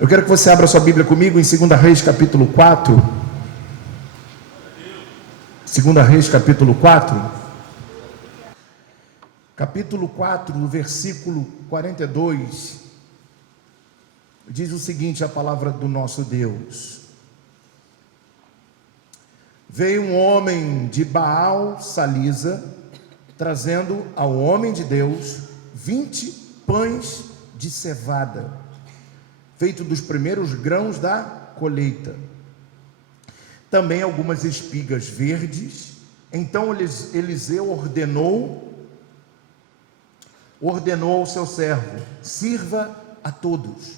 Eu quero que você abra sua Bíblia comigo em 2 Reis capítulo 4. 2 Reis capítulo 4. Capítulo 4, no versículo 42, diz o seguinte, a palavra do nosso Deus: Veio um homem de Baal Salisa, trazendo ao homem de Deus 20 pães de cevada, feito dos primeiros grãos da colheita, também algumas espigas verdes. Então Eliseu ordenou ao seu servo: sirva a todos.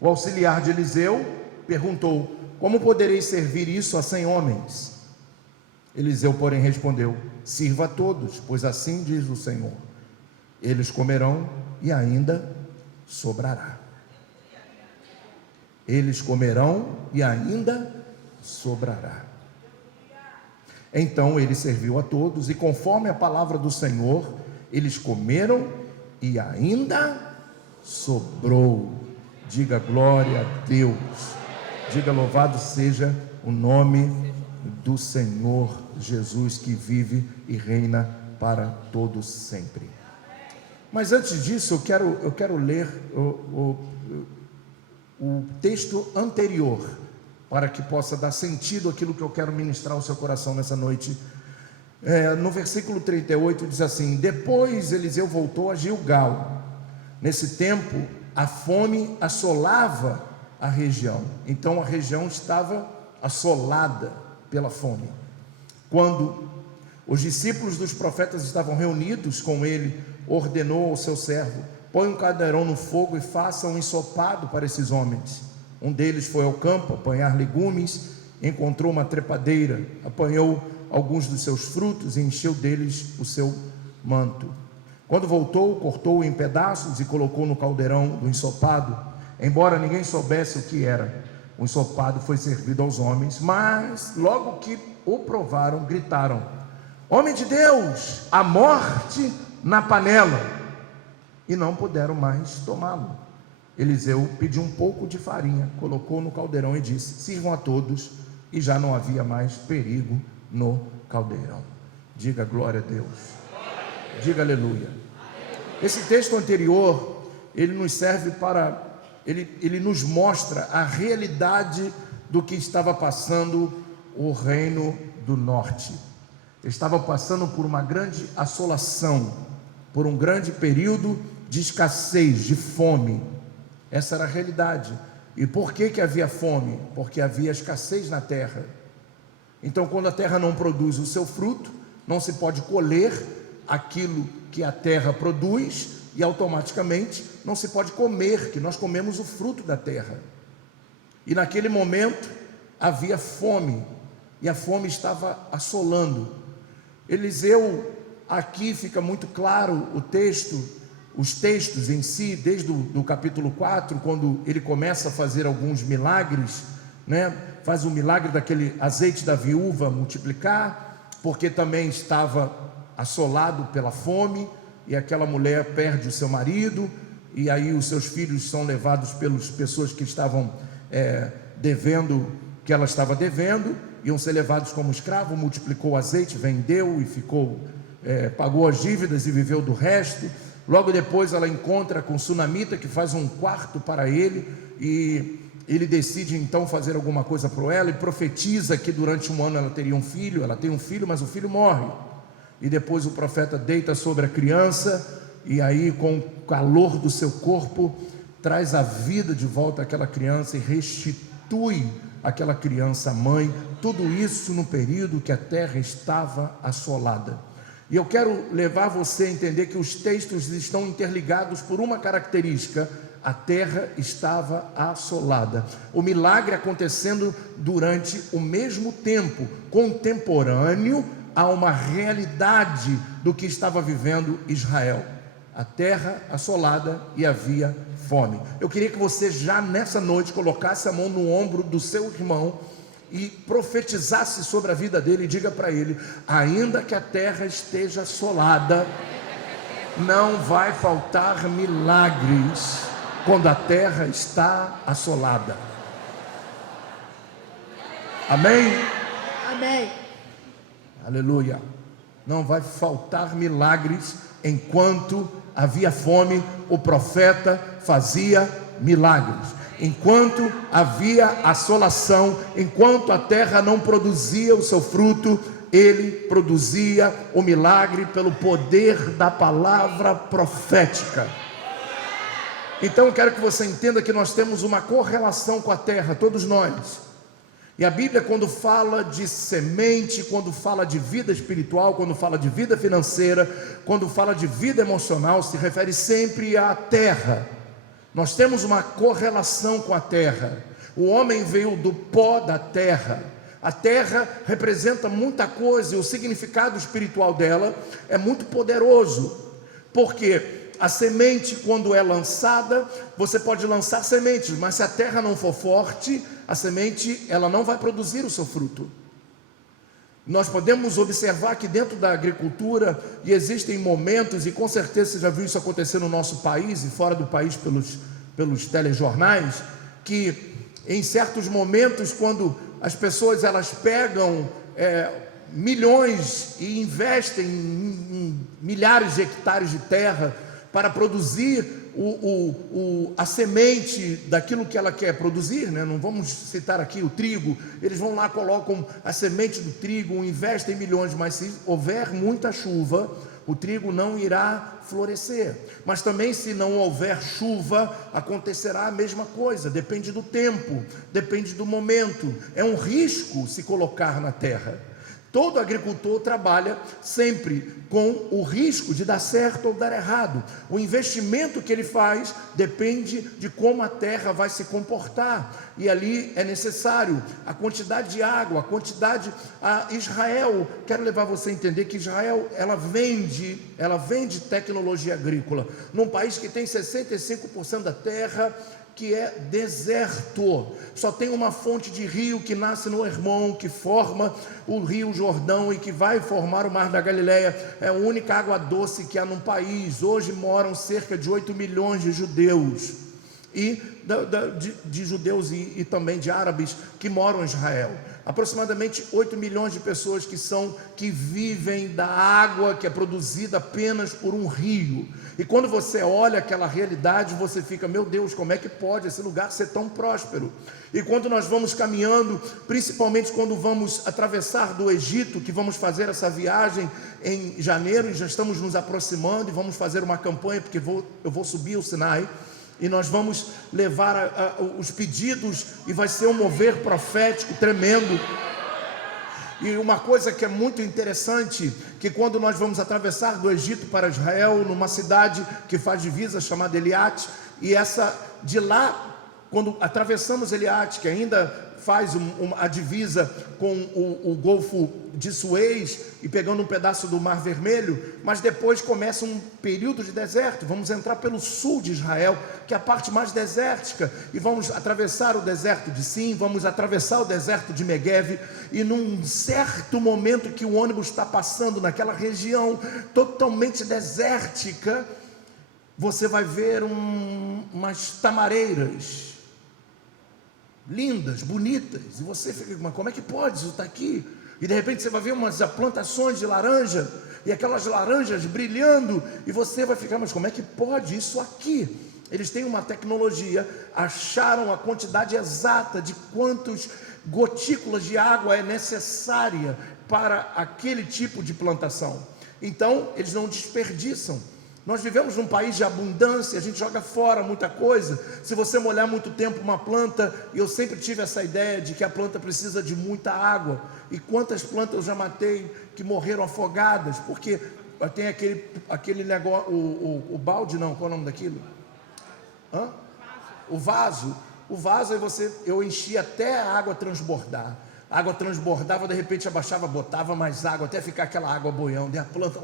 O auxiliar de Eliseu perguntou: como poderei servir isso a 100 homens? Eliseu, porém, respondeu: sirva a todos, pois assim diz o Senhor: eles comerão e ainda sobrará. Eles comerão e ainda sobrará. Então ele serviu a todos, e conforme a palavra do Senhor, eles comeram e ainda sobrou. Diga glória a Deus. Diga louvado seja o nome do Senhor Jesus, que vive e reina para todos sempre. Mas antes disso, eu quero ler o texto anterior, para que possa dar sentido àquilo que eu quero ministrar ao seu coração nessa noite. No versículo 38 diz assim: depois Eliseu voltou a Gilgal. Nesse tempo a fome assolava a região, então a região estava assolada pela fome. Quando os discípulos dos profetas estavam reunidos com ele, ordenou ao seu servo: põe um caldeirão no fogo e faça um ensopado para esses homens. Um deles foi ao campo apanhar legumes, encontrou uma trepadeira, apanhou alguns dos seus frutos e encheu deles o seu manto. Quando voltou, cortou-o em pedaços e colocou no caldeirão do ensopado. Embora ninguém soubesse o que era, o ensopado foi servido aos homens, mas logo que o provaram, gritaram: homem de Deus, a morte na panela! E não puderam mais tomá-lo. Eliseu pediu um pouco de farinha, colocou no caldeirão e disse: sirvam a todos. E já não havia mais perigo no caldeirão. Diga glória a Deus. Diga aleluia. Esse texto anterior, ele nos serve para, ele nos mostra a realidade do que estava passando o reino do norte. Estava passando por uma grande assolação, por um grande período de escassez, de fome. Essa era a realidade. E por que havia fome? Porque havia escassez na terra. Então, quando a terra não produz o seu fruto, não se pode colher aquilo que a terra produz, e automaticamente não se pode comer, que nós comemos o fruto da terra. E naquele momento havia fome, e a fome estava assolando. Eliseu, aqui fica muito claro o texto, os textos em si, desde o capítulo 4, quando ele começa a fazer alguns milagres, faz o milagre daquele azeite da viúva multiplicar, porque também estava assolado pela fome, e aquela mulher perde o seu marido, e aí os seus filhos são levados pelas pessoas que estavam devendo, que ela estava devendo, iam ser levados como escravo. Multiplicou o azeite, vendeu e ficou, pagou as dívidas e viveu do resto. Logo depois ela encontra com o sunamita, que faz um quarto para ele, e ele decide então fazer alguma coisa para ela, e profetiza que durante um ano ela teria um filho. Ela tem um filho, mas o filho morre, e depois o profeta deita sobre a criança, e aí com o calor do seu corpo traz a vida de volta àquela criança e restitui aquela criança à mãe. Tudo isso no período que a terra estava assolada. E eu quero levar você a entender que os textos estão interligados por uma característica: a terra estava assolada. O milagre acontecendo durante o mesmo tempo, contemporâneo a uma realidade do que estava vivendo Israel. A terra assolada e havia fome. Eu queria que você já nessa noite colocasse a mão no ombro do seu irmão e profetizasse sobre a vida dele, e diga para ele: ainda que a terra esteja assolada, não vai faltar milagres. quando a terra está assolada. Amém? Amém. Aleluia. Não vai faltar milagres. Enquanto havia fome, o profeta fazia milagres. Enquanto havia assolação, enquanto a terra não produzia o seu fruto, ele produzia o milagre pelo poder da palavra profética. Então eu quero que você entenda que nós temos uma correlação com a terra, todos nós. E a Bíblia, quando fala de semente, quando fala de vida espiritual, quando fala de vida financeira, quando fala de vida emocional, se refere sempre à terra. Nós temos uma correlação com a terra. O homem veio do pó da terra. A terra representa muita coisa e o significado espiritual dela é muito poderoso. Porque a semente, quando é lançada, você pode lançar sementes, mas se a terra não for forte, a semente ela não vai produzir o seu fruto. Nós podemos observar que dentro da agricultura, e existem momentos, e com certeza você já viu isso acontecer no nosso país e fora do país pelos telejornais, que em certos momentos, quando as pessoas elas pegam milhões e investem em milhares de hectares de terra para produzir a semente daquilo que ela quer produzir, né? Não vamos citar aqui o trigo. Eles vão lá, colocam a semente do trigo, investem milhões, mas se houver muita chuva, o trigo não irá florescer. Mas também, se não houver chuva, acontecerá a mesma coisa. Depende do tempo, depende do momento. É um risco se colocar na terra. Todo agricultor trabalha sempre com o risco de dar certo ou dar errado. O investimento que ele faz depende de como a terra vai se comportar. E ali é necessário a quantidade de água, a quantidade. Israel, quero levar você a entender que Israel, ela vende tecnologia agrícola. Num país que tem 65% da terra que é deserto, só tem uma fonte de rio que nasce no Hermon, que forma o rio Jordão e que vai formar o Mar da Galileia. É a única água doce que há no país. Hoje moram cerca de 8 milhões de judeus e de judeus e também de árabes que moram em Israel. Aproximadamente 8 milhões de pessoas que vivem da água que é produzida apenas por um rio. E quando você olha aquela realidade, você fica, meu Deus, como é que pode esse lugar ser tão próspero? E quando nós vamos caminhando, principalmente quando vamos atravessar do Egito, que vamos fazer essa viagem em janeiro, e já estamos nos aproximando, e vamos fazer uma campanha, porque eu vou subir o Sinai, e nós vamos levar os pedidos, e vai ser um mover profético tremendo. E uma coisa que é muito interessante, que quando nós vamos atravessar do Egito para Israel, numa cidade que faz divisa chamada Eliate, e de lá, quando atravessamos Eliate, que ainda faz a divisa com o Golfo de Suez e pegando um pedaço do Mar Vermelho, mas depois começa um período de deserto. Vamos entrar pelo sul de Israel, que é a parte mais desértica, e vamos atravessar o deserto de Sim, vamos atravessar o deserto de Negev, e num certo momento que o ônibus está passando naquela região totalmente desértica, você vai ver umas tamareiras lindas, bonitas, e você fica, mas como é que pode isso estar aqui? E de repente você vai ver umas plantações de laranja, e aquelas laranjas brilhando, e você vai ficar, mas como é que pode isso aqui? Eles têm uma tecnologia, acharam a quantidade exata de quantos gotículas de água é necessária para aquele tipo de plantação. Então eles não desperdiçam. Nós vivemos num país de abundância, a gente joga fora muita coisa. Se você molhar muito tempo uma planta, e eu sempre tive essa ideia de que a planta precisa de muita água. E quantas plantas eu já matei que morreram afogadas, porque tem aquele negócio, o balde não, qual é o nome daquilo? O vaso. O vaso, eu enchi até a água transbordar. A água transbordava, de repente abaixava, botava mais água, até ficar aquela água boiando, e a planta,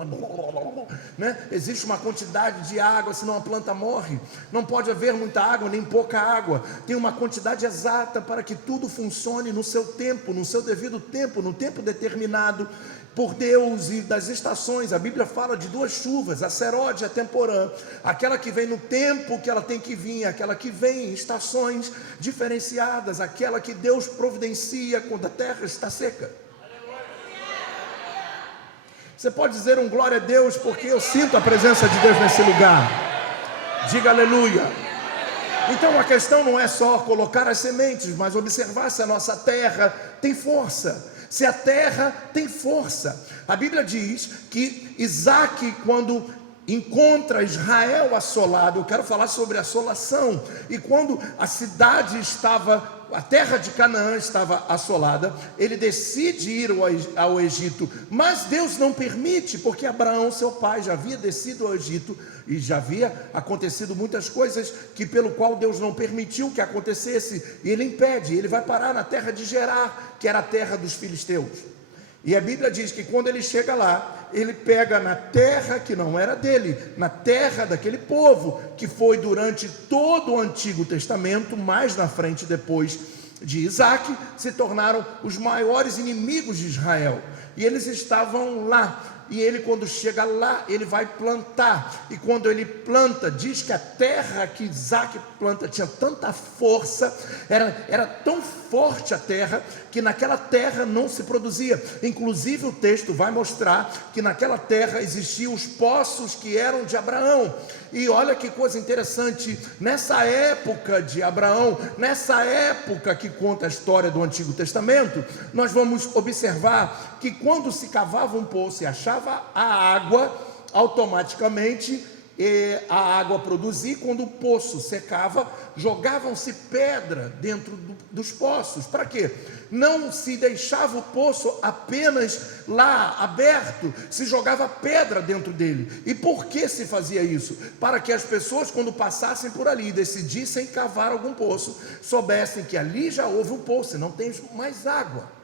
né? Existe uma quantidade de água, senão a planta morre. Não pode haver muita água, nem pouca água. Tem uma quantidade exata para que tudo funcione no seu tempo, no seu devido tempo, no tempo determinado por Deus. E das estações, a Bíblia fala de duas chuvas, a serode e a temporã, aquela que vem no tempo que ela tem que vir, aquela que vem em estações diferenciadas, aquela que Deus providencia quando a terra está seca. Você pode dizer um glória a Deus, porque eu sinto a presença de Deus nesse lugar. Diga aleluia. Então a questão não é só colocar as sementes, mas observar se a nossa terra tem força, se a terra tem força. A Bíblia diz que Isaac, quando encontra Israel assolado, eu quero falar sobre assolação, e quando a cidade estava, a terra de Canaã estava assolada, ele decide ir ao Egito, mas Deus não permite, porque Abraão, seu pai, já havia descido ao Egito, e já havia acontecido muitas coisas que pelo qual Deus não permitiu que acontecesse, e ele impede. Ele vai parar na terra de Gerar, que era a terra dos filisteus. E a Bíblia diz que quando ele chega lá, ele pega na terra que não era dele, na terra daquele povo, que foi durante todo o Antigo Testamento, mais na frente depois de Isaac, se tornaram os maiores inimigos de Israel. E eles estavam lá. E ele, quando chega lá, ele vai plantar. E quando ele planta, diz que a terra que Isaac planta tinha tanta força, era tão forte a terra, que naquela terra não se produzia. Inclusive o texto vai mostrar que naquela terra existiam os poços que eram de Abraão. E olha que coisa interessante, nessa época de Abraão, nessa época que conta a história do Antigo Testamento, nós vamos observar que quando se cavava um poço e achava a água, automaticamente a água produzia. Quando o poço secava, jogavam-se pedra dentro dos poços. Para quê? Não se deixava o poço apenas lá aberto, se jogava pedra dentro dele. E por que se fazia isso? Para que as pessoas, quando passassem por ali e decidissem cavar algum poço, soubessem que ali já houve um poço e não tem mais água.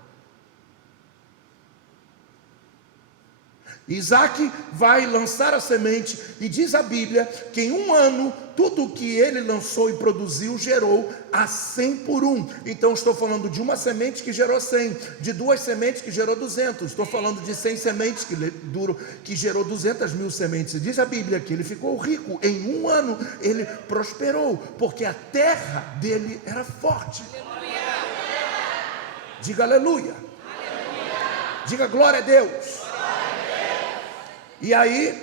Isaac vai lançar a semente, e diz a Bíblia que em um ano, tudo o que ele lançou e produziu, gerou a 100 por 1. Então estou falando de uma semente que gerou 100, de duas sementes que gerou 200, estou falando de 100 sementes que gerou 200 mil sementes. E diz a Bíblia que ele ficou rico, em um ano ele prosperou, porque a terra dele era forte. Aleluia. Diga aleluia. Aleluia. Diga glória a Deus. E aí,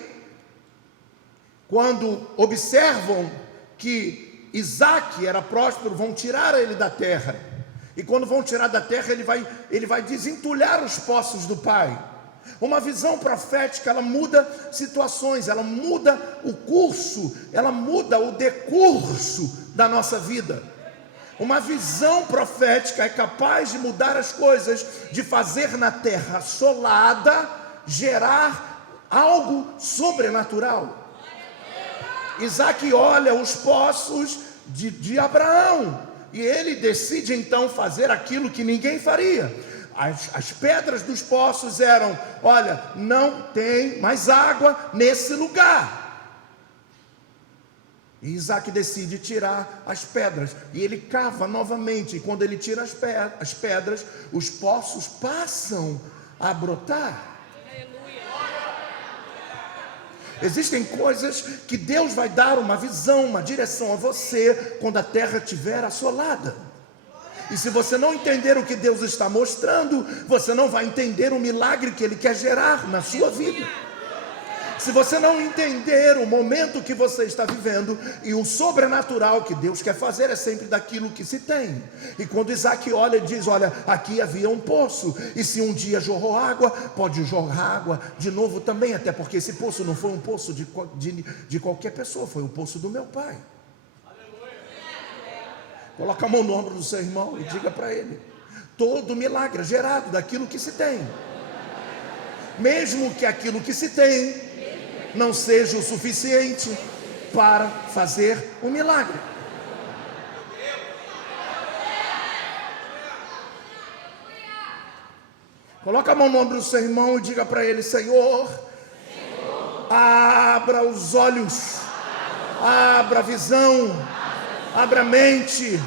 quando observam que Isaac era próspero, vão tirar ele da terra. E quando vão tirar da terra, ele vai desentulhar os poços do pai. Uma visão profética, ela muda situações, ela muda o curso, ela muda o decurso da nossa vida. Uma visão profética é capaz de mudar as coisas, de fazer na terra assolada gerar algo sobrenatural. Isaac olha os poços de Abraão, e ele decide então fazer aquilo que ninguém faria. As pedras dos poços eram: olha, não tem mais água nesse lugar. E Isaac decide tirar as pedras, e ele cava novamente, e quando ele tira as pedras, os poços passam a brotar. Existem coisas que Deus vai dar uma visão, uma direção a você quando a terra estiver assolada. E se você não entender o que Deus está mostrando, você não vai entender o milagre que Ele quer gerar na sua vida. Se você não entender o momento que você está vivendo, e o sobrenatural que Deus quer fazer é sempre daquilo que se tem. E quando Isaac olha e diz: olha, aqui havia um poço, e se um dia jorrou água, pode jorrar água de novo também, até porque esse poço não foi um poço de qualquer pessoa, foi o poço do meu pai. Coloca a mão no ombro do seu irmão e diga para ele: todo milagre é gerado daquilo que se tem, mesmo que aquilo que se tem não seja o suficiente para fazer um milagre. Coloca a mão no ombro do seu irmão e diga para ele: Senhor, abra os olhos, abra a visão, abra a mente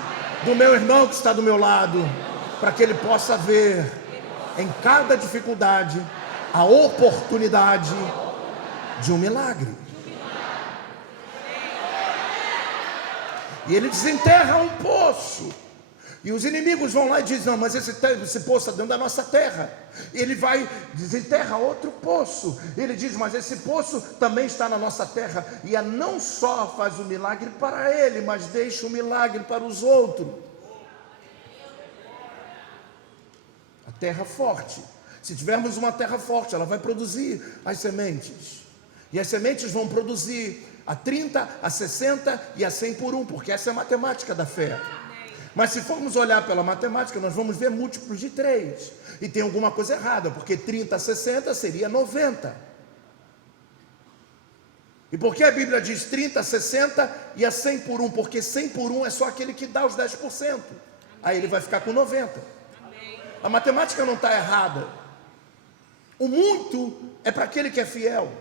do meu irmão que está do meu lado, para que ele possa ver em cada dificuldade a oportunidade de um milagre. E ele desenterra um poço. E os inimigos vão lá e dizem: não, mas esse poço está dentro da nossa terra. Ele vai, desenterra outro poço. Ele diz: mas esse poço também está na nossa terra. E não só faz o milagre para ele, mas deixa o milagre para os outros. A terra forte. Se tivermos uma terra forte, ela vai produzir as sementes. E as sementes vão produzir a 30, a 60 e a 100 por 1, porque essa é a matemática da fé. Mas se formos olhar pela matemática, nós vamos ver múltiplos de 3. E tem alguma coisa errada, porque 30 a 60 seria 90. E por que a Bíblia diz 30, 60 e a 100 por 1? Porque 100 por 1 é só aquele que dá os 10%. Aí ele vai ficar com 90. A matemática não está errada. O muito é para aquele que é fiel.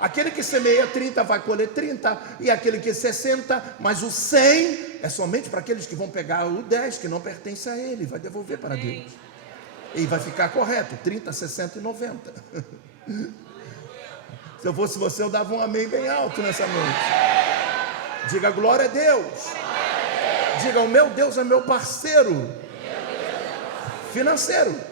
Aquele que semeia 30 vai colher 30, e aquele que 60, mas o 100 é somente para aqueles que vão pegar o 10 que não pertence a ele, vai devolver para Deus. E vai ficar correto, 30, 60 e 90. Se eu fosse você, eu dava um amém bem alto nessa noite. Diga glória a Deus. Diga: o meu Deus é meu parceiro financeiro.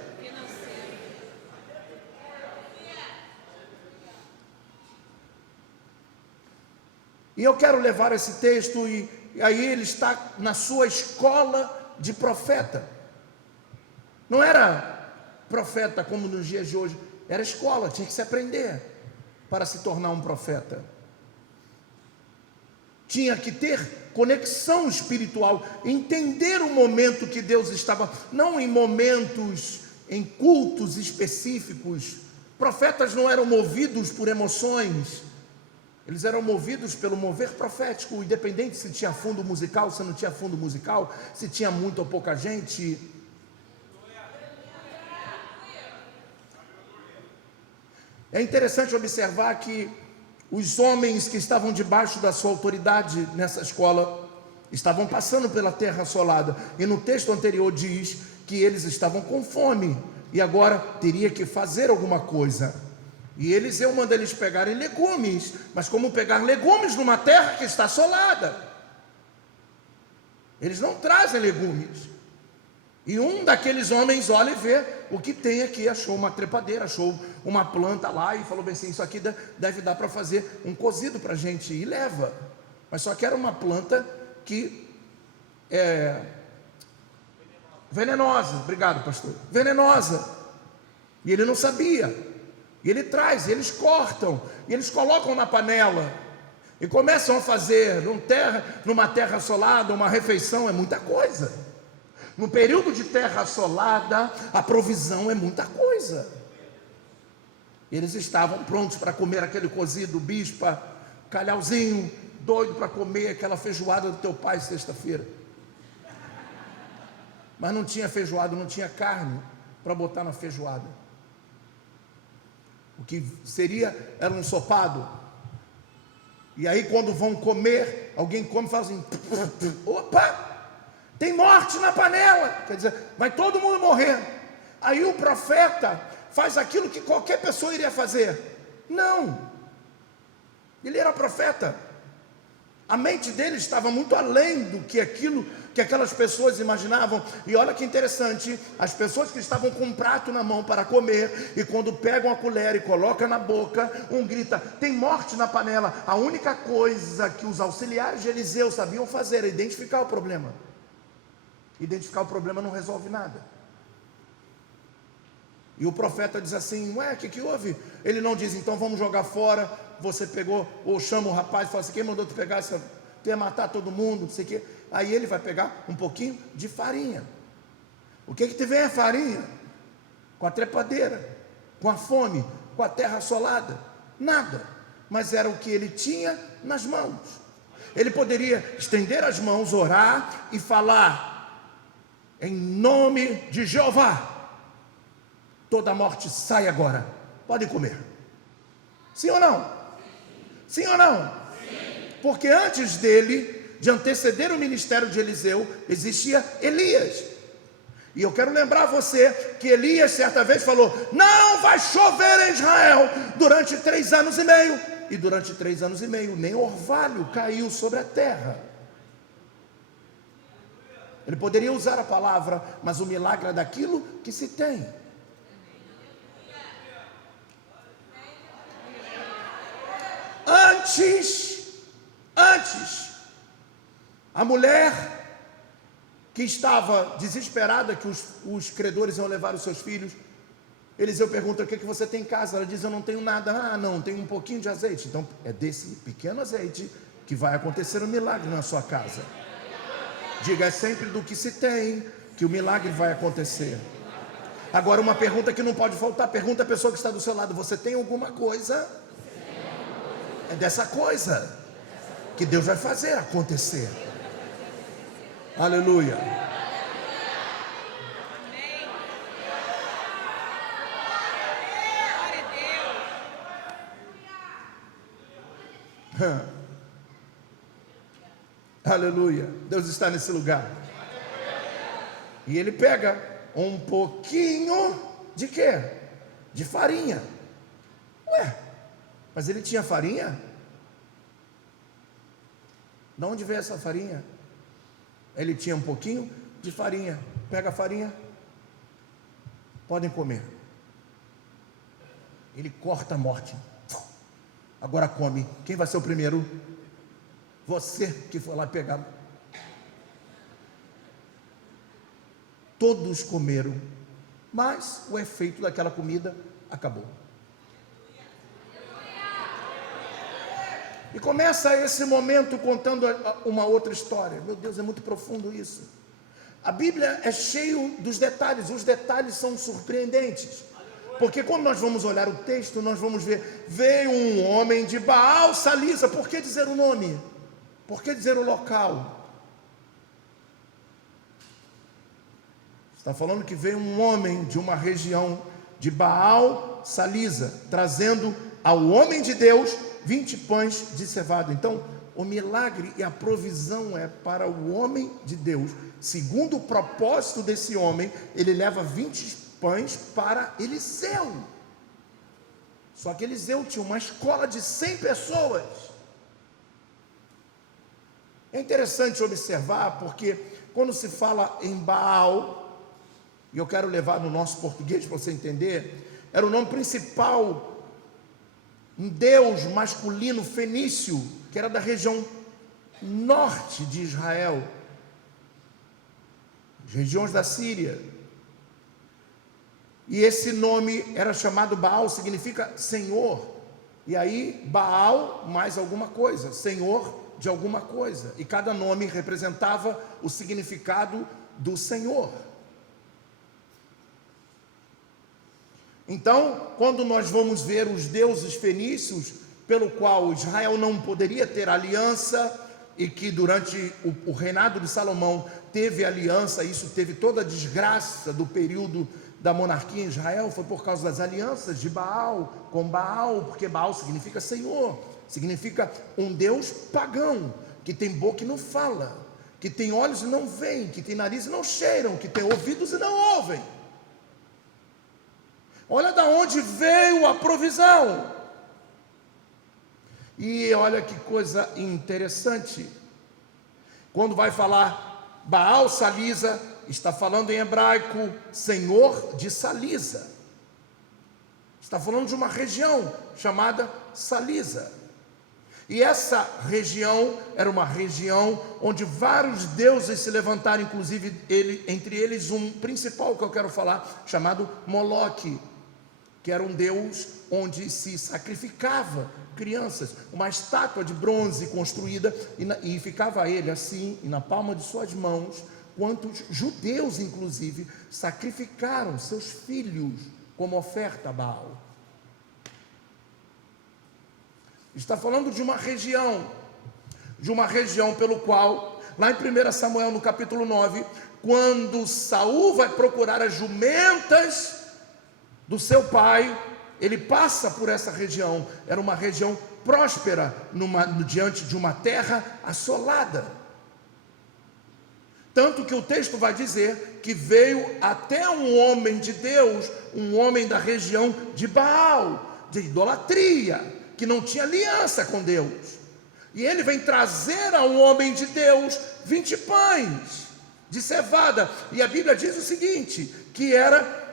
E eu quero levar esse texto, e aí ele está na sua escola de profeta. Não era profeta como nos dias de hoje, era escola, tinha que se aprender para se tornar um profeta. Tinha que ter conexão espiritual, entender o momento que Deus estava, não em momentos, em cultos específicos. Profetas não eram movidos por emoções, eles eram movidos pelo mover profético, independente se tinha fundo musical, se não tinha fundo musical, se tinha muita ou pouca gente. É interessante observar que os homens que estavam debaixo da sua autoridade nessa escola estavam passando pela terra assolada, e no texto anterior diz que eles estavam com fome e agora teria que fazer alguma coisa. E Eliseu manda eles pegarem legumes, mas como pegar legumes numa terra que está assolada? Eles não trazem legumes. E um daqueles homens olha e vê o que tem aqui, achou uma trepadeira, achou uma planta lá e falou bem assim: isso aqui deve dar para fazer um cozido para a gente, e leva. Mas só que era uma planta que é venenosa. Obrigado, pastor. Venenosa. E ele não sabia. E ele traz, eles cortam, e eles colocam na panela, e começam a fazer numa terra assolada, uma refeição. É muita coisa. No período de terra assolada, a provisão é muita coisa. Eles estavam prontos para comer aquele cozido, bispa, calhauzinho, doido para comer aquela feijoada do teu pai sexta-feira. Mas não tinha feijoada, não tinha carne para botar na feijoada. O que seria era um ensopado. E aí quando vão comer, alguém come e fala assim: opa, tem morte na panela. Quer dizer, vai todo mundo morrer. Aí o profeta faz aquilo que qualquer pessoa iria fazer. Não, ele era profeta. A mente dele estava muito além do que aquilo que aquelas pessoas imaginavam. E olha que interessante, as pessoas que estavam com um prato na mão para comer, e quando pegam a colher e colocam na boca, um grita: tem morte na panela. A única coisa que os auxiliares de Eliseu sabiam fazer era identificar o problema. Identificar o problema não resolve nada. E o profeta diz assim: ué, o que houve? Ele não diz: então vamos jogar fora, você pegou, ou chama o rapaz e fala assim: quem mandou tu pegar essa, tu ia matar todo mundo, não sei o quê. Aí ele vai pegar um pouquinho de farinha. O que te vem a farinha? Com a trepadeira, com a fome, com a terra assolada? Nada, mas era o que ele tinha nas mãos. Ele poderia estender as mãos, orar e falar: em nome de Jeová, toda morte sai agora, podem comer. Sim ou não? Sim ou não? Sim. Porque antes dele, de anteceder o ministério de Eliseu, existia Elias. E eu quero lembrar você que Elias certa vez falou: não vai chover em Israel durante 3 anos e meio. E durante 3 anos e meio, nem orvalho caiu sobre a terra. Ele poderia usar a palavra, mas o milagre é daquilo que se tem. Antes, a mulher que estava desesperada que os credores iam levar os seus filhos, Eliseu pergunta: o que você tem em casa? Ela diz: eu não tenho nada. Ah, não, tenho um pouquinho de azeite. Então é desse pequeno azeite que vai acontecer um milagre na sua casa. Diga: é sempre do que se tem que o milagre vai acontecer. Agora, uma pergunta que não pode faltar: pergunta a pessoa que está do seu lado: você tem alguma coisa? É dessa coisa que Deus vai fazer acontecer. Aleluia. Aleluia. Deus está nesse lugar. E ele pega um pouquinho de quê? De farinha. Ué, mas ele tinha farinha? De onde veio essa farinha? Ele tinha um pouquinho de farinha. Pega a farinha, podem comer. Ele corta a morte. Agora come. Quem vai ser o primeiro? Você que foi lá pegar. Todos comeram, mas o efeito daquela comida acabou. E começa esse momento contando uma outra história. Meu Deus, é muito profundo isso. A Bíblia é cheio dos detalhes. Os detalhes são surpreendentes. Porque quando nós vamos olhar o texto, nós vamos ver: veio um homem de Baal Salisa. Por que dizer o nome? Por que dizer o local? Está falando que veio um homem de uma região de Baal Salisa, trazendo ao homem de Deus 20 pães de cevada. Então, o milagre e a provisão é para o homem de Deus. Segundo o propósito desse homem, ele leva 20 pães para Eliseu. Só que Eliseu tinha uma escola de 100 pessoas. É interessante observar, porque quando se fala em Baal, e eu quero levar no nosso português para você entender, era o nome principal, um deus masculino fenício, que era da região norte de Israel, regiões da Síria. E esse nome era chamado Baal, significa Senhor. E aí Baal mais alguma coisa, Senhor de alguma coisa. E cada nome representava o significado do Senhor. Então, quando nós vamos ver os deuses fenícios, pelo qual Israel não poderia ter aliança, e que durante o reinado de Salomão teve aliança, isso teve toda a desgraça do período da monarquia em Israel, foi por causa das alianças de Baal com Baal, porque Baal significa Senhor, significa um Deus pagão, que tem boca e não fala, que tem olhos e não veem, que tem nariz e não cheiram, que tem ouvidos e não ouvem. Olha da onde veio a provisão. E olha que coisa interessante. Quando vai falar Baal Salisa, está falando em hebraico Senhor de Salisa. Está falando de uma região chamada Salisa. E essa região era uma região onde vários deuses se levantaram, inclusive entre eles um principal que eu quero falar, chamado Moloque, que era um deus onde se sacrificava crianças, uma estátua de bronze construída, e ficava ele assim, e na palma de suas mãos, quantos judeus inclusive sacrificaram seus filhos como oferta a Baal. Está falando de uma região pelo qual, lá em 1 Samuel no capítulo 9, quando Saul vai procurar as jumentas do seu pai, ele passa por essa região. Era uma região próspera, diante de uma terra assolada. Tanto que o texto vai dizer que veio até um homem de Deus, um homem da região de Baal, de idolatria, que não tinha aliança com Deus. E ele vem trazer ao homem de Deus 20 pães de cevada. E a Bíblia diz o seguinte, que era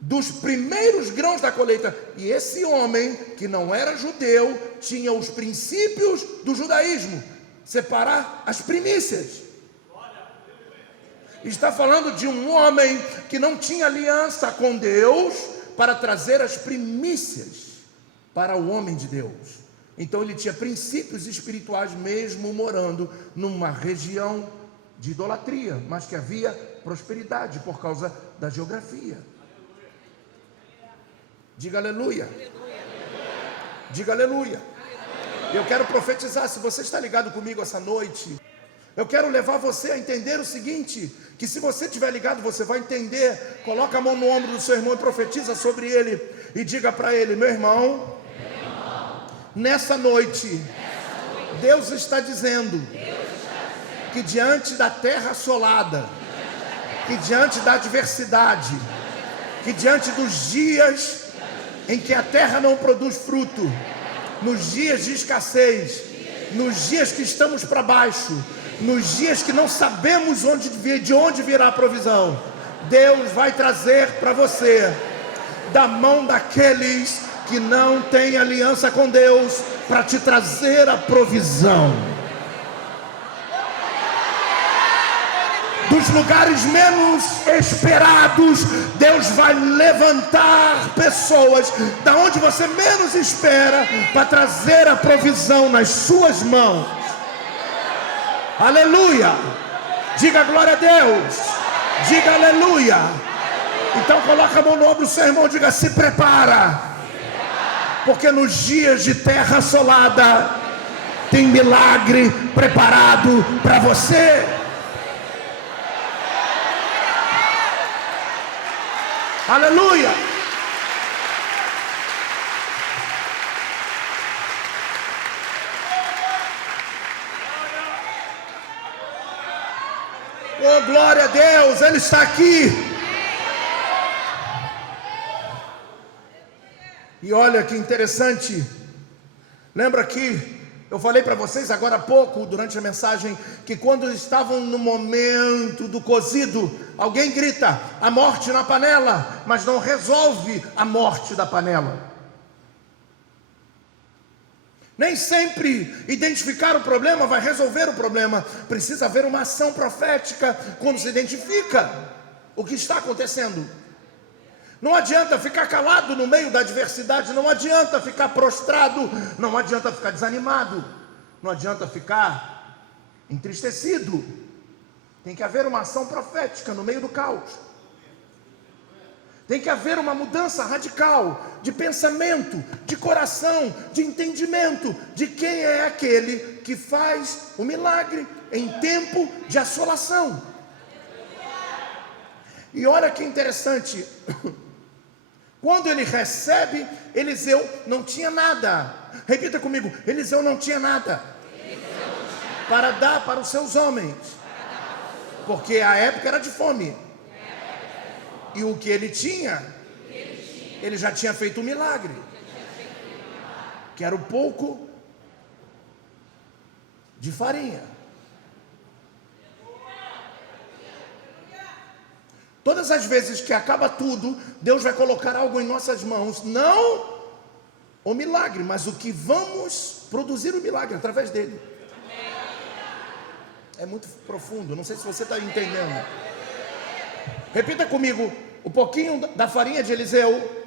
dos primeiros grãos da colheita. E esse homem, que não era judeu, tinha os princípios do judaísmo: separar as primícias. Está falando de um homem que não tinha aliança com Deus para trazer as primícias para o homem de Deus. Então ele tinha princípios espirituais, mesmo morando numa região de idolatria, mas que havia prosperidade por causa da geografia. Diga aleluia. Diga aleluia. Eu quero profetizar, se você está ligado comigo essa noite, eu quero levar você a entender o seguinte, que se você estiver ligado, você vai entender. Coloca a mão no ombro do seu irmão e profetiza sobre ele, e diga para ele: meu irmão, nessa noite, Deus está dizendo que diante da terra assolada, que diante da adversidade, que diante dos dias em que a terra não produz fruto, nos dias de escassez, nos dias que estamos para baixo, nos dias que não sabemos de onde virá a provisão, Deus vai trazer para você, da mão daqueles que não têm aliança com Deus, para te trazer a provisão. Dos lugares menos esperados, Deus vai levantar pessoas da onde você menos espera, para trazer a provisão nas suas mãos. Aleluia! Diga glória a Deus. Diga aleluia. Então coloca a mão no ombro do seu irmão e diga: se prepara, porque nos dias de terra assolada tem milagre preparado para você. Aleluia! Oh, glória a Deus, Ele está aqui. E olha que interessante. Lembra que eu falei para vocês agora há pouco, durante a mensagem, que quando estavam no momento do cozido, alguém grita: a morte na panela, mas não resolve a morte da panela. Nem sempre identificar o problema vai resolver o problema. Precisa haver uma ação profética quando se identifica o que está acontecendo. Não adianta ficar calado no meio da adversidade, não adianta ficar prostrado, não adianta ficar desanimado, não adianta ficar entristecido. Tem que haver uma ação profética no meio do caos. Tem que haver uma mudança radical de pensamento, de coração, de entendimento de quem é aquele que faz o milagre em tempo de assolação. E olha que interessante, quando ele recebe, Eliseu não tinha nada. Repita comigo: Eliseu não tinha nada para dar para os seus homens, porque a época era de fome. E o que ele tinha, ele já tinha feito um milagre, que era o pouco de farinha. Todas as vezes que acaba tudo, Deus vai colocar algo em nossas mãos, não o milagre, mas o que vamos produzir o milagre através dele. É muito profundo, não sei se você está entendendo. Repita comigo: o pouquinho da farinha de Eliseu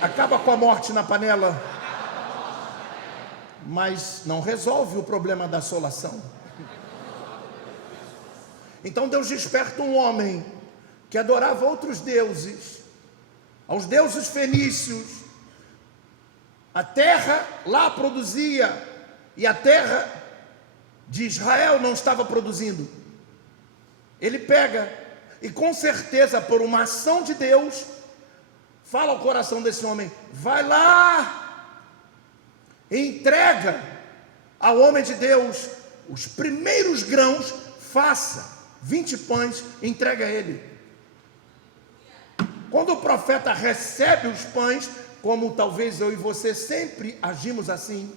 acaba com a morte na panela, mas não resolve o problema da assolação. Então Deus desperta um homem que adorava outros deuses, aos deuses fenícios. A terra lá produzia, e a terra de Israel não estava produzindo. Ele pega, e com certeza por uma ação de Deus, fala ao coração desse homem: vai lá, entrega ao homem de Deus os primeiros grãos, faça 20 pães, entrega a ele. Quando o profeta recebe os pães, como talvez eu e você sempre agimos assim,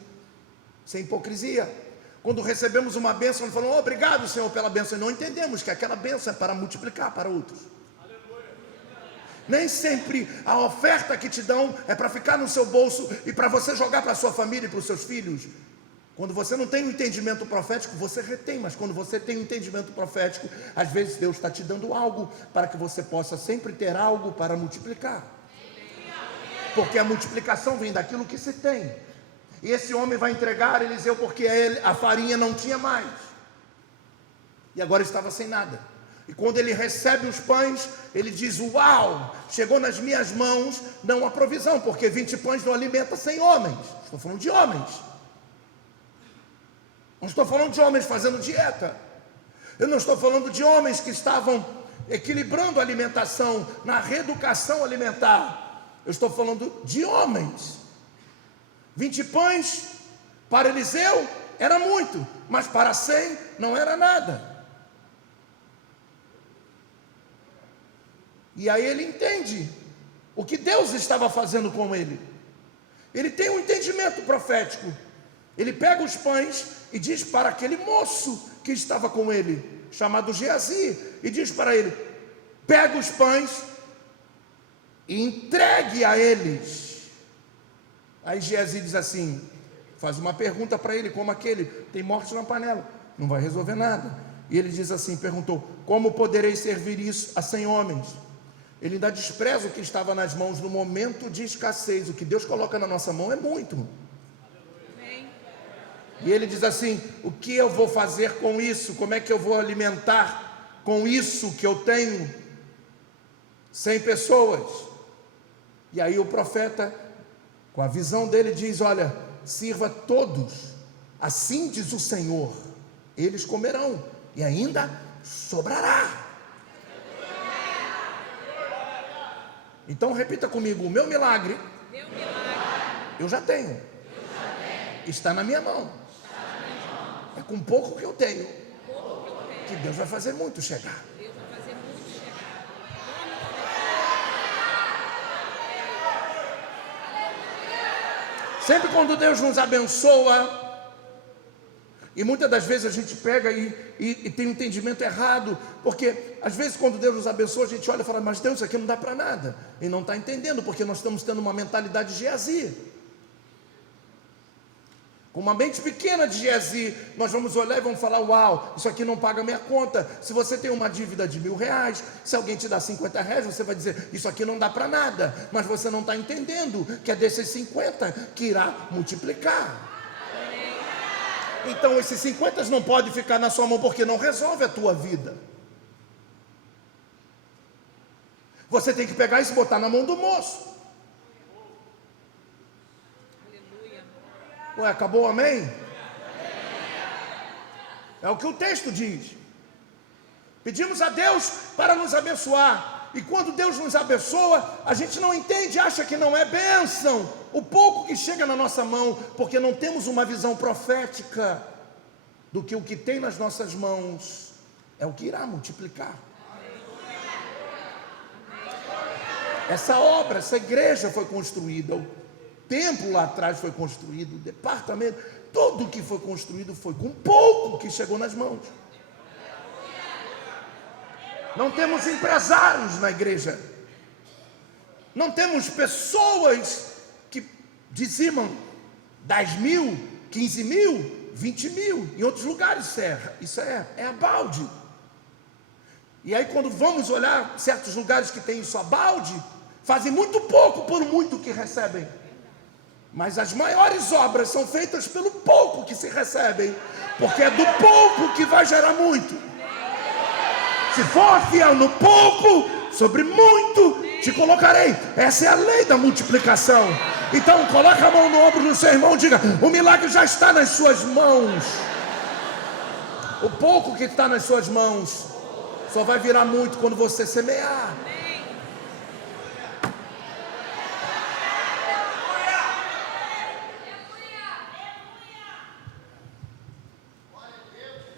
sem hipocrisia. Quando recebemos uma bênção, nós falamos: obrigado, Senhor, pela bênção, e não entendemos que aquela bênção é para multiplicar para outros. Nem sempre a oferta que te dão é para ficar no seu bolso e para você jogar para a sua família e para os seus filhos. Quando você não tem um entendimento profético, você retém, mas quando você tem um entendimento profético, às vezes Deus está te dando algo para que você possa sempre ter algo para multiplicar. Porque a multiplicação vem daquilo que se tem. E esse homem vai entregar Eliseu porque a farinha não tinha mais. E agora estava sem nada. E quando ele recebe os pães, ele diz: uau, chegou nas minhas mãos não a provisão, porque 20 pães não alimenta 100 homens. Estou falando de homens. Não estou falando de homens fazendo dieta. Eu não estou falando de homens que estavam equilibrando a alimentação, na reeducação alimentar. Eu estou falando de homens. 20 pães para Eliseu era muito, mas para 100 não era nada. E aí ele entende o que Deus estava fazendo com ele. Ele tem um entendimento profético. Ele pega os pães e diz para aquele moço que estava com ele, chamado Geazi, e diz para ele: pega os pães e entregue a eles. Aí Geazi diz assim, faz uma pergunta para ele, como aquele: tem morte na panela, não vai resolver nada. E ele diz assim, perguntou: como poderei servir isso a 100 homens? Ele ainda despreza o que estava nas mãos no momento de escassez. O que Deus coloca na nossa mão é muito. E ele diz assim: o que eu vou fazer com isso? Como é que eu vou alimentar com isso que eu tenho 100 pessoas? E aí o profeta, com a visão dele, diz: olha, sirva todos, assim diz o Senhor, eles comerão e ainda sobrará. Então repita comigo: o meu milagre, eu já tenho, está na minha mão. É com pouco que eu tenho que Deus vai fazer muito chegar. Sempre quando Deus nos abençoa, e muitas das vezes a gente pega e tem um entendimento errado, porque às vezes quando Deus nos abençoa, a gente olha e fala: mas Deus, isso aqui não dá para nada. E não está entendendo, porque nós estamos tendo uma mentalidade de Geazi. Com uma mente pequena de Geazi, nós vamos olhar e vamos falar: uau, isso aqui não paga minha conta. Se você tem uma dívida de R$1.000, se alguém te dá R$50, você vai dizer: isso aqui não dá para nada. Mas você não está entendendo que é desses 50 que irá multiplicar. Então esses 50 não podem ficar na sua mão, porque não resolve a tua vida. Você tem que pegar e se botar na mão do moço. Ué, acabou o amém? É o que o texto diz. Pedimos a Deus para nos abençoar, e quando Deus nos abençoa, a gente não entende, acha que não é bênção o pouco que chega na nossa mão, porque não temos uma visão profética do que o que tem nas nossas mãos é o que irá multiplicar. Essa obra, essa igreja foi construída, o templo lá atrás foi construído, o departamento, tudo o que foi construído foi com pouco que chegou nas mãos. Não temos empresários na igreja, não temos pessoas que dizimam 10 mil, 15 mil, 20 mil, em outros lugares isso é a balde. E aí quando vamos olhar certos lugares que tem isso a balde, fazem muito pouco por muito que recebem. Mas as maiores obras são feitas pelo pouco que se recebem, porque é do pouco que vai gerar muito. Se for fiel no pouco, sobre muito te colocarei. Essa é a lei da multiplicação. Então coloca a mão no ombro do seu irmão e diga: o milagre já está nas suas mãos. O pouco que está nas suas mãos só vai virar muito quando você semear.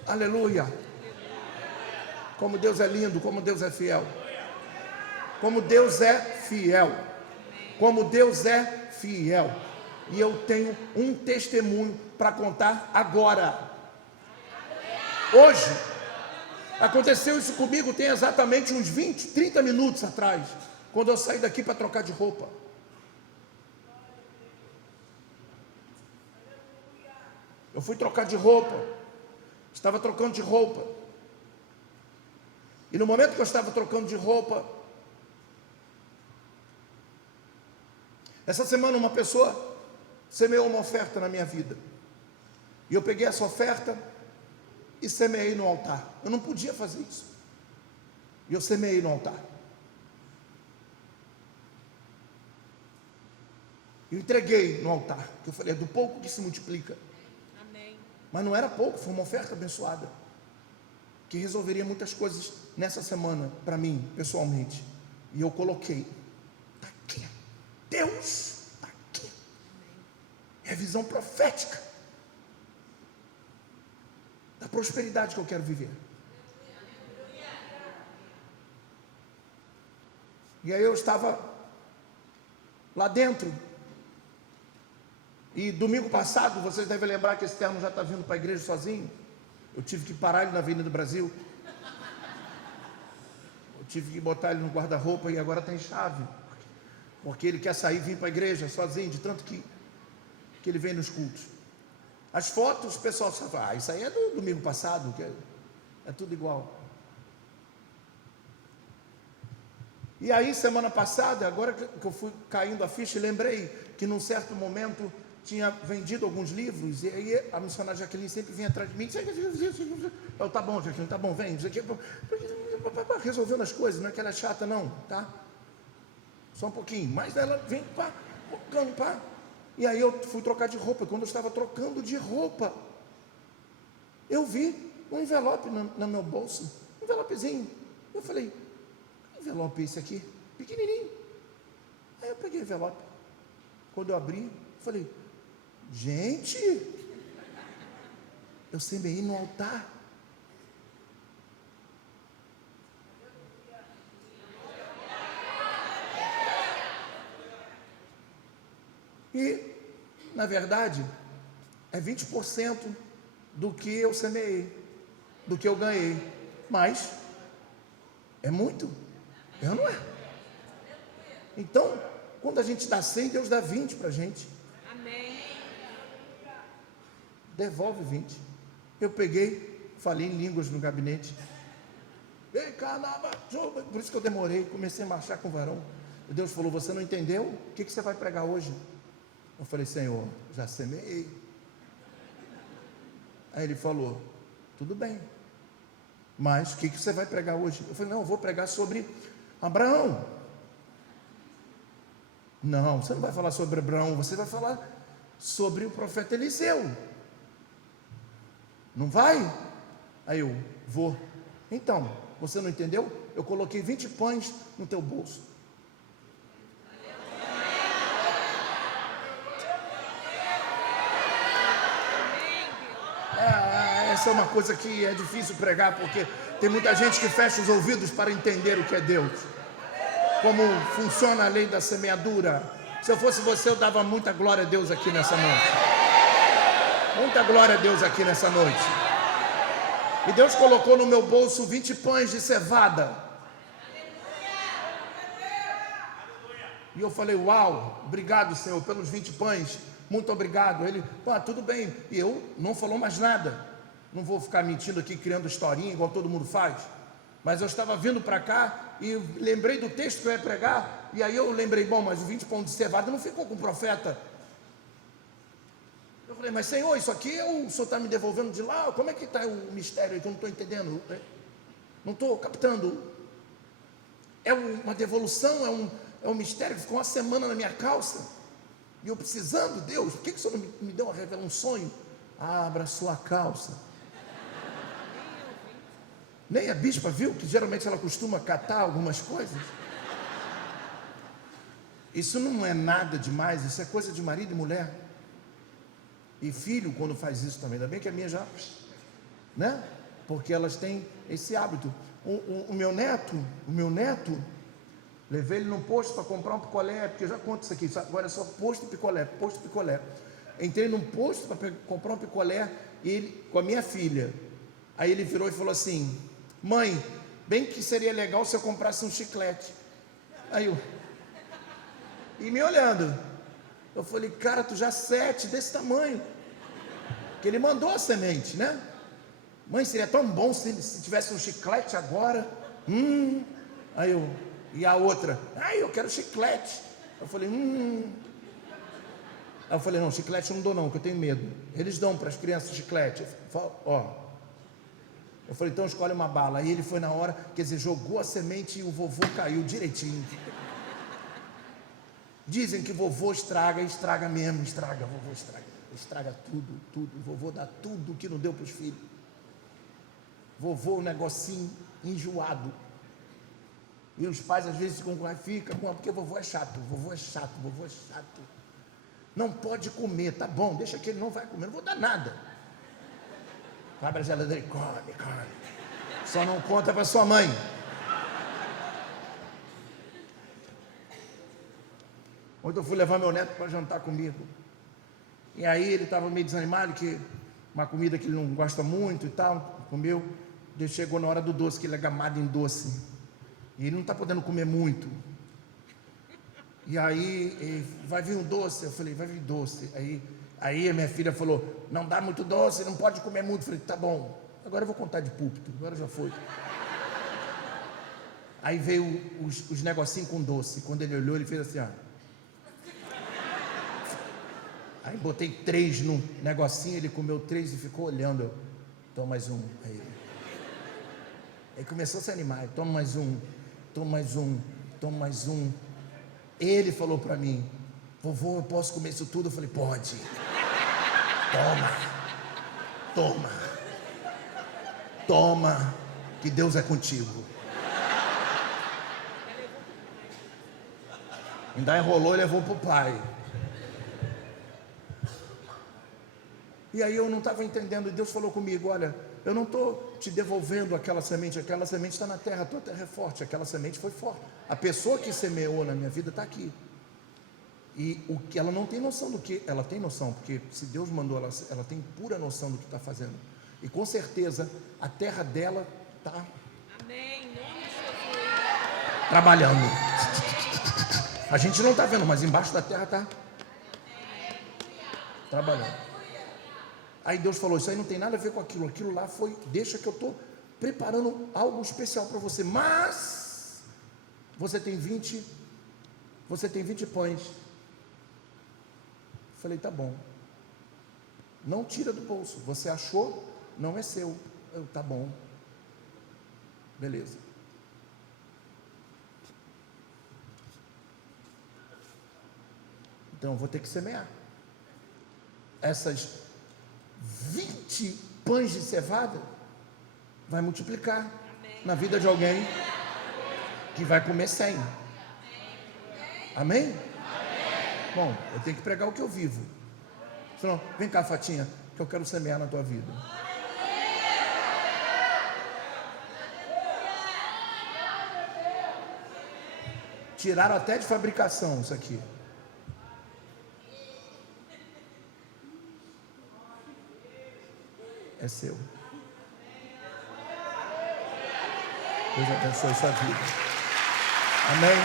Aleluia. Como Deus é lindo, como Deus é fiel. Como Deus é fiel. Como Deus é fiel. E eu tenho um testemunho para contar agora. Hoje, aconteceu isso comigo tem exatamente uns 20, 30 minutos atrás, quando eu saí daqui para trocar de roupa. Eu fui trocar de roupa, estava trocando de roupa, e no momento que eu estava trocando de roupa, essa semana uma pessoa semeou uma oferta na minha vida, e eu peguei essa oferta e semeei no altar. Eu não podia fazer isso, e eu semeei no altar. Eu entreguei no altar, que eu falei, é do pouco que se multiplica. Amém. Mas não era pouco, foi uma oferta abençoada, que resolveria muitas coisas nessa semana, para mim, pessoalmente. E eu coloquei, está aqui, Deus está aqui. É a visão profética da prosperidade que eu quero viver. E aí eu estava lá dentro, e domingo passado, vocês devem lembrar que esse terno já está vindo para a igreja sozinho. Eu tive que parar ele na Avenida do Brasil, eu tive que botar ele no guarda-roupa, e agora tem chave, porque ele quer sair e vir para a igreja sozinho, de tanto que ele vem nos cultos. As fotos, o pessoal só fala, isso aí é do domingo passado, que é tudo igual. E aí, semana passada, agora que eu fui caindo a ficha, lembrei que num certo momento tinha vendido alguns livros, e aí a missionária Jaqueline sempre vinha atrás de mim, eu, tá bom, Jaqueline, tá bom, vem, resolvendo as coisas, não é que ela é chata não, tá? Só um pouquinho, mas ela vem, pá, pá. E aí eu fui trocar de roupa. Quando eu estava trocando de roupa, eu vi um envelope no meu bolso, um envelopezinho. Eu falei, que envelope é esse aqui? Pequenininho. Aí eu peguei o envelope. Quando eu abri, eu falei, gente, eu semeei no altar. E, na verdade, é 20% do que eu semeei, do que eu ganhei. Mas é muito, eu não é. Então, quando a gente dá 100, Deus dá 20 para a gente. Amém. Devolve 20. Eu peguei, falei em línguas no gabinete. Por isso que eu demorei, comecei a marchar com o varão. E Deus falou, você não entendeu? O que você vai pregar hoje? Eu falei, Senhor, já semeei. Aí ele falou, tudo bem, mas o que você vai pregar hoje? Eu falei, não, eu vou pregar sobre Abraão. Não, você não vai falar sobre Abraão, você vai falar sobre o profeta Eliseu. Não vai? Aí eu, vou. Então, você não entendeu? Eu coloquei 20 pães no teu bolso. Essa é uma coisa que é difícil pregar, porque tem muita gente que fecha os ouvidos para entender o que é Deus, como funciona a lei da semeadura. Se eu fosse você, eu dava muita glória a Deus aqui nessa noite, muita glória a Deus aqui nessa noite. E Deus colocou no meu bolso 20 pães de cevada, e eu falei, uau, obrigado Senhor pelos 20 pães, muito obrigado. Ele, tudo bem, e eu não falou mais nada. Não vou ficar mentindo aqui, criando historinha, igual todo mundo faz. Mas eu estava vindo para cá e lembrei do texto que eu ia pregar. E aí eu lembrei, bom, mas o 20 pães de cevada não ficou com o profeta. Eu falei, mas Senhor, isso aqui o Senhor está me devolvendo de lá? Como é que está o mistério aí que eu não estou entendendo? Não estou captando. É uma devolução, é um mistério que ficou uma semana na minha calça. E eu precisando, Deus, por que o Senhor não me deu uma revelação, um sonho? Abra sua calça. Nem a bispa viu que geralmente ela costuma catar algumas coisas. Isso não é nada demais, isso é coisa de marido e mulher. E filho quando faz isso também, ainda bem que a minha já, né? porque elas têm esse hábito. O meu neto, levei ele no posto para comprar um picolé, porque eu já conto isso aqui, agora é só posto e picolé, posto e picolé. Entrei num posto para comprar um picolé, e ele, com a minha filha, aí ele virou e falou assim: mãe, bem que seria legal se eu comprasse um chiclete. Aí eu, e me olhando, eu falei: cara, tu já 7 desse tamanho, que ele mandou a semente, né? Mãe, seria tão bom se tivesse um chiclete agora. Aí eu, e a outra: ai, eu quero chiclete. Eu falei: Aí eu falei: não, chiclete eu não dou não, porque eu tenho medo. Eles dão para as crianças chiclete. Eu falei: então escolhe uma bala. Aí ele foi na hora, quer dizer, jogou a semente e o vovô caiu direitinho. Dizem que vovô estraga, estraga mesmo, estraga, vovô estraga tudo. Vovô dá tudo que não deu para os filhos. Vovô, um negocinho enjoado. E os pais às vezes ficam porque vovô é chato. Não pode comer, tá bom, deixa que ele não vai comer, não vou dar nada. Abre a geladeira e come. Só não conta para sua mãe. Ontem eu fui levar meu neto para jantar comigo. E aí ele estava meio desanimado, que uma comida que ele não gosta muito e tal, comeu. Ele chegou na hora do doce, que ele é gamado em doce. E ele não está podendo comer muito. E aí, vai vir um doce. Eu falei: vai vir doce. Aí a minha filha falou: não dá muito doce, não pode comer muito. Eu falei: tá bom, agora eu vou contar de púlpito, agora já foi. Aí veio os negocinhos com doce. Quando ele olhou, ele fez assim, ó. Aí botei 3 no negocinho, ele comeu 3 e ficou olhando. Eu, toma mais um. Aí começou a se animar: toma mais um. Ele falou para mim: vovô, eu posso comer isso tudo? Eu falei: pode. Toma, que Deus é contigo. Ainda enrolou e levou para o pai. E aí eu não estava entendendo, e Deus falou comigo: olha, eu não estou te devolvendo aquela semente está na terra, a tua terra é forte, aquela semente foi forte. A pessoa que semeou na minha vida está aqui. E o que ela não tem noção do que, ela tem noção, porque se Deus mandou, ela tem pura noção do que está fazendo. E com certeza a terra dela está trabalhando. A gente não está vendo, mas embaixo da terra está trabalhando. Aí Deus falou: isso aí não tem nada a ver com aquilo. Aquilo lá foi, deixa que eu estou preparando algo especial para você. Mas você tem 20 pães. Falei: tá bom. Não tira do bolso. Você achou, não é seu. Eu, tá bom. Beleza. Então eu vou ter que semear. Essas 20 pães de cevada vai multiplicar na vida de alguém que vai comer 100. Amém? Bom, eu tenho que pregar o que eu vivo. Senão, vem cá, Fatinha, que eu quero semear na tua vida. Tiraram até de fabricação isso aqui. É seu. Deus abençoe sua vida. Amém?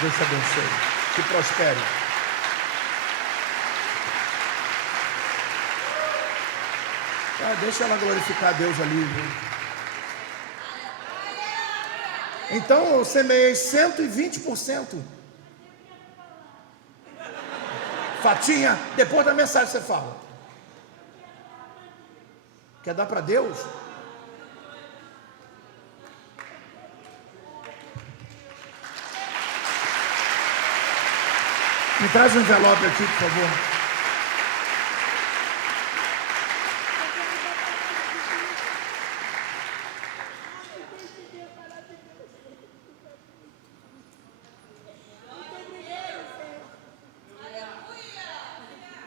Deus te abençoe. Que prospere. Deixa ela glorificar a Deus ali. Viu? Então eu semeei 120%. Fatinha, depois da mensagem você fala. Quer dar para Deus? Me traz um envelope aqui, por favor.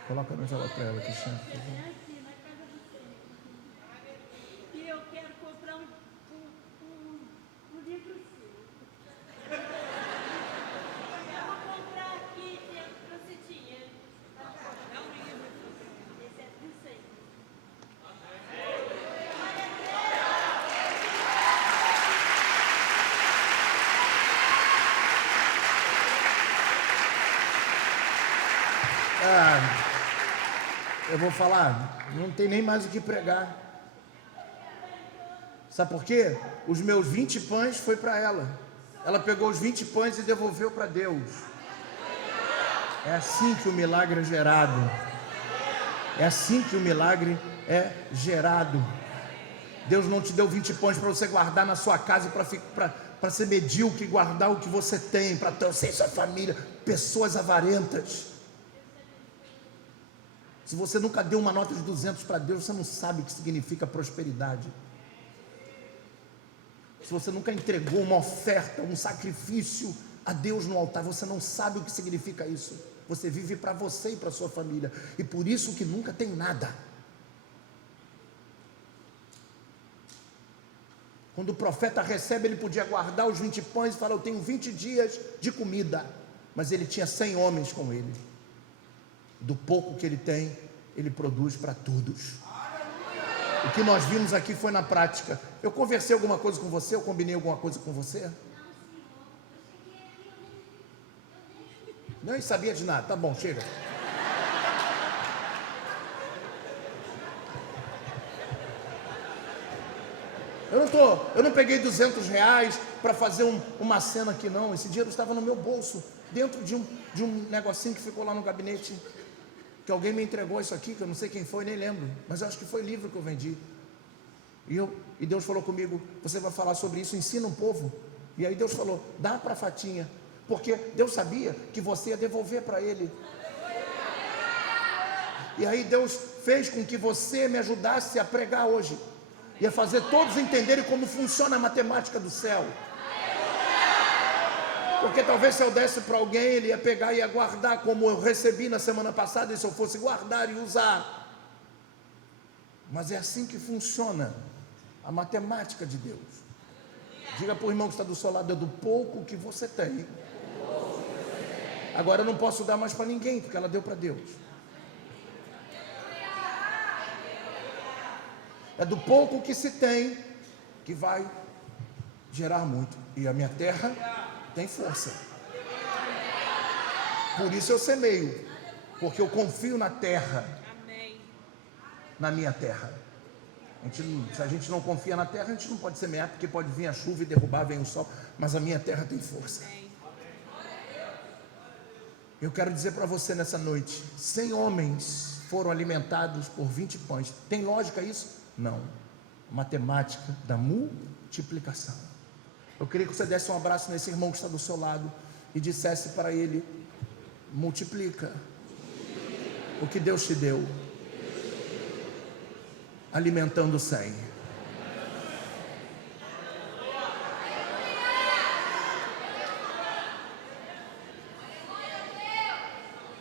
Coloca no envelope para ela, Cristiano, por favor. Eu vou falar, não tem nem mais o que pregar. Sabe por quê? Os meus 20 pães foi para ela. Ela pegou os 20 pães e devolveu para Deus. É assim que o milagre é gerado. É assim que o milagre é gerado. Deus não te deu 20 pães para você guardar na sua casa para ser medíocre, guardar o que você tem, para torcer sua família, pessoas avarentas. Se você nunca deu uma nota de 200 para Deus, você não sabe o que significa prosperidade. Se você nunca entregou uma oferta, um sacrifício a Deus no altar, você não sabe o que significa isso. Você vive para você e para sua família, e por isso que nunca tem nada. Quando o profeta recebe, ele podia guardar os 20 pães e falar: eu tenho 20 dias de comida. Mas ele tinha 100 homens com ele. Do pouco que ele tem, ele produz para todos. O que nós vimos aqui foi na prática. Eu conversei alguma coisa com você? Eu combinei alguma coisa com você? Nem sabia de nada. Tá bom, chega. Eu não peguei R$200 para fazer uma cena aqui, não. Esse dinheiro estava no meu bolso, dentro de um negocinho que ficou lá no gabinete, que alguém me entregou isso aqui, que eu não sei quem foi, nem lembro, mas eu acho que foi livro que eu vendi. E Deus falou comigo: você vai falar sobre isso, ensina um povo. E aí Deus falou: dá para a Fatinha, porque Deus sabia que você ia devolver para ele. E aí Deus fez com que você me ajudasse a pregar hoje, ia fazer todos entenderem como funciona a matemática do céu. Porque talvez se eu desse para alguém, ele ia pegar e ia guardar, como eu recebi na semana passada, e se eu fosse guardar e usar. Mas é assim que funciona a matemática de Deus. Diga para o irmão que está do seu lado: é do pouco que você tem. Agora eu não posso dar mais para ninguém, porque ela deu para Deus. É do pouco que se tem que vai gerar muito. E a minha terra tem força. Por isso eu semeio, porque eu confio na terra. Na minha terra. Se a gente não confia na terra, a gente não pode semear, porque pode vir a chuva e derrubar, vem o sol. Mas a minha terra tem força. Eu quero dizer para você nessa noite: 100 homens foram alimentados por 20 pães. Tem lógica isso? Não. Matemática da multiplicação. Eu queria que você desse um abraço nesse irmão que está do seu lado e dissesse para ele: multiplica o que Deus te deu, alimentando 100.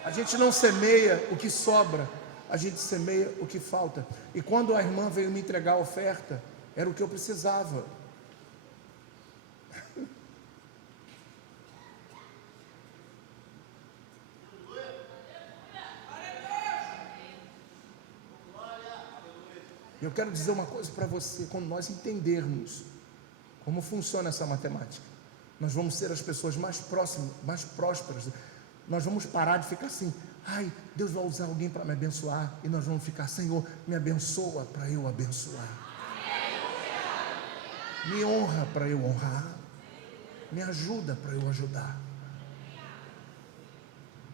A gente não semeia o que sobra, a gente semeia o que falta. E quando a irmã veio me entregar a oferta, era o que eu precisava. Eu quero dizer uma coisa para você: quando nós entendermos como funciona essa matemática, nós vamos ser as pessoas mais próximas, mais prósperas. Nós vamos parar de ficar assim: ai, Deus vai usar alguém para me abençoar. E nós vamos ficar: Senhor, me abençoa para eu abençoar, me honra para eu honrar, me ajuda para eu ajudar.